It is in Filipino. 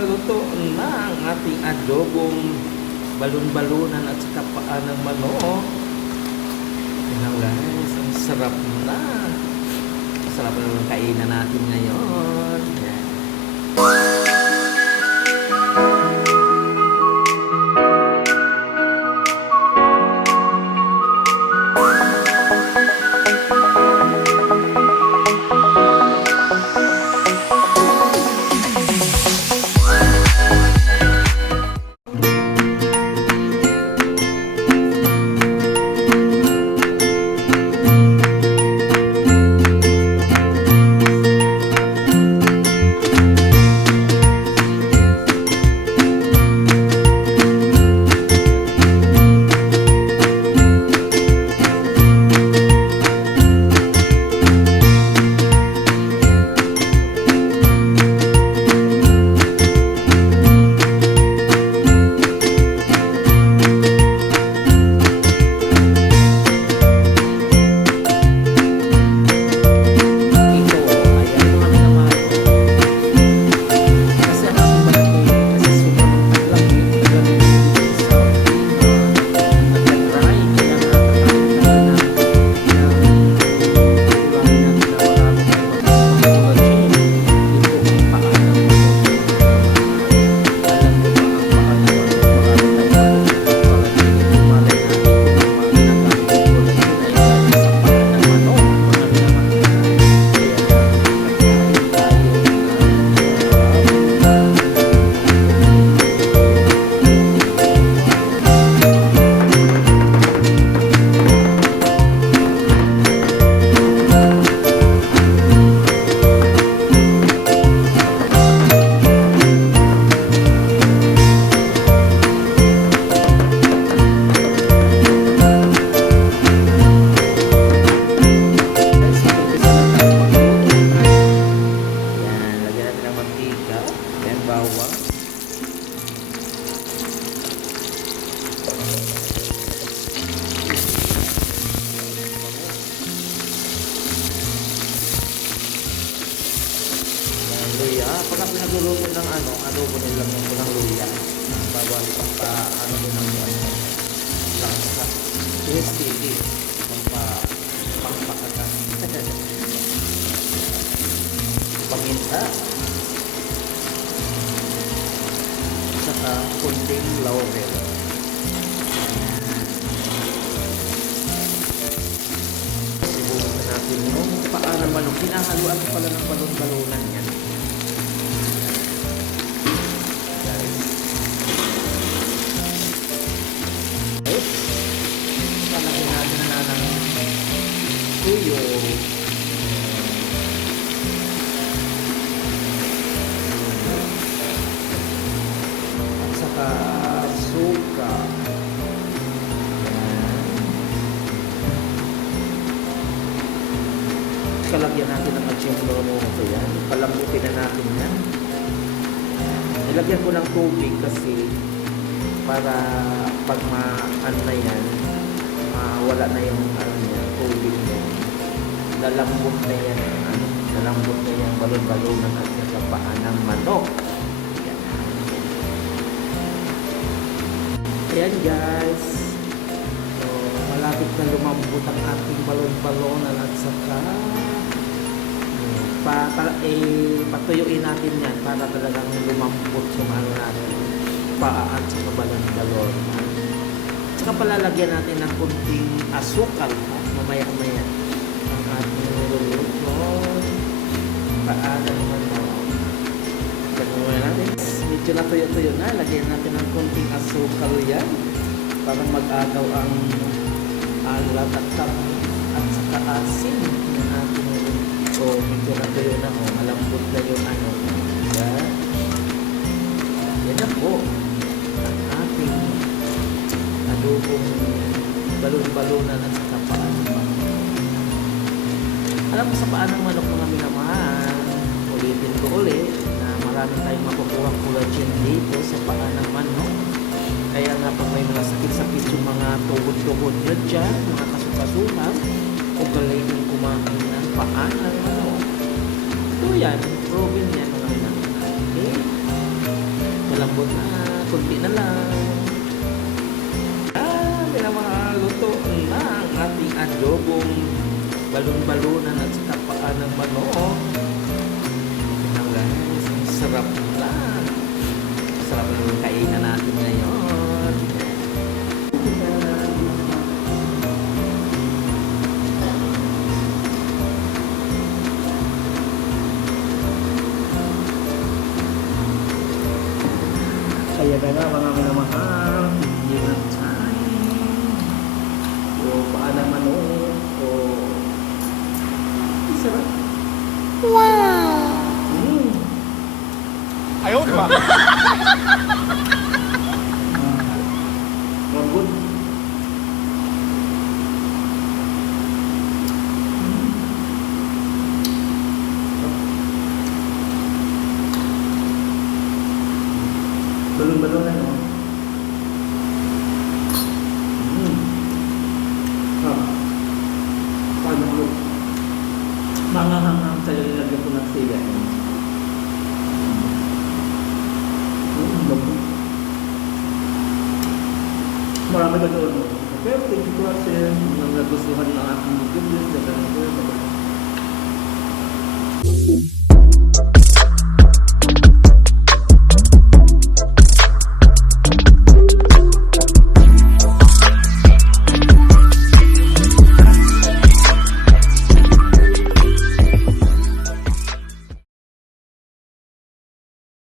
luto na ang ating adobong balon-balunan at saka paa ng manok. Yan guys, ang sarap na. Sarap na ng kainan natin ngayon. Yan. Luya. Pagka pinagluluto ng adobo nila ng luya. Bawal pa din ang lasa. Tasty. Pampakagan. Paminta. Saka kunting laurel. Sibukan natin yung paa ng manok. Hinahaluan pala ng balon-balunan yan. Tuyo. At saka suka. Kalagyan natin ng atsiyong ito yan. Palambutin na natin yan. Nilagyan ko ng tubig kasi para pag na yan, wala na yung tubig niya. Lalambot na yan balon-balunan at saka paa ng manok. Ayan guys, so malapit na lumambot ang ating balon-balunan at saka patuyuin natin yan para talagang lumambot yung natin paa at saka balon-balunan. Saka palalagyan natin ng kunting asukal mamaya-maya ang ating niluluto. Paano naman mo? Pagmula natin, medyo natuyo-tuyo na. Lagyan natin ng kunting asukal yan para mag-agaw ang lataktak at saka asin ng ating niluluto. So, medyo natuyo na o. Malambot na yung yan na po ang ating adobong balon-balunan at saka paa ng manok. Alam mo sa paa ng manok mga minamahal, ulitin ko ulit na marami tayong makukuha collagen dito sa paa ng manok. Kaya nga pag may mga sakit-sakit yung mga tuhod-tuhod nyo dyan, mga kasukasuhan, o galay yung kumain ng paa ng manok. Ito yan, proven yan mga minamahal. Okay? malambot na, kunti na lang. Luto na ang ating adobong balon-balunan at saka paa ng manok. Ang guys, ang sarap na. Sarap na kainan natin ngayon. Kaya na nga mga minamahal, hindi na tayo. O paa ng manok. O sarap. Wow! Ayaw, di ba? Lambot. Balon-balon na, no? Paano ko? Mga hanghang sa lalagyan ko ng sila. Marami ka doon. Pero thank you kasi nang nagustuhan ng aking video.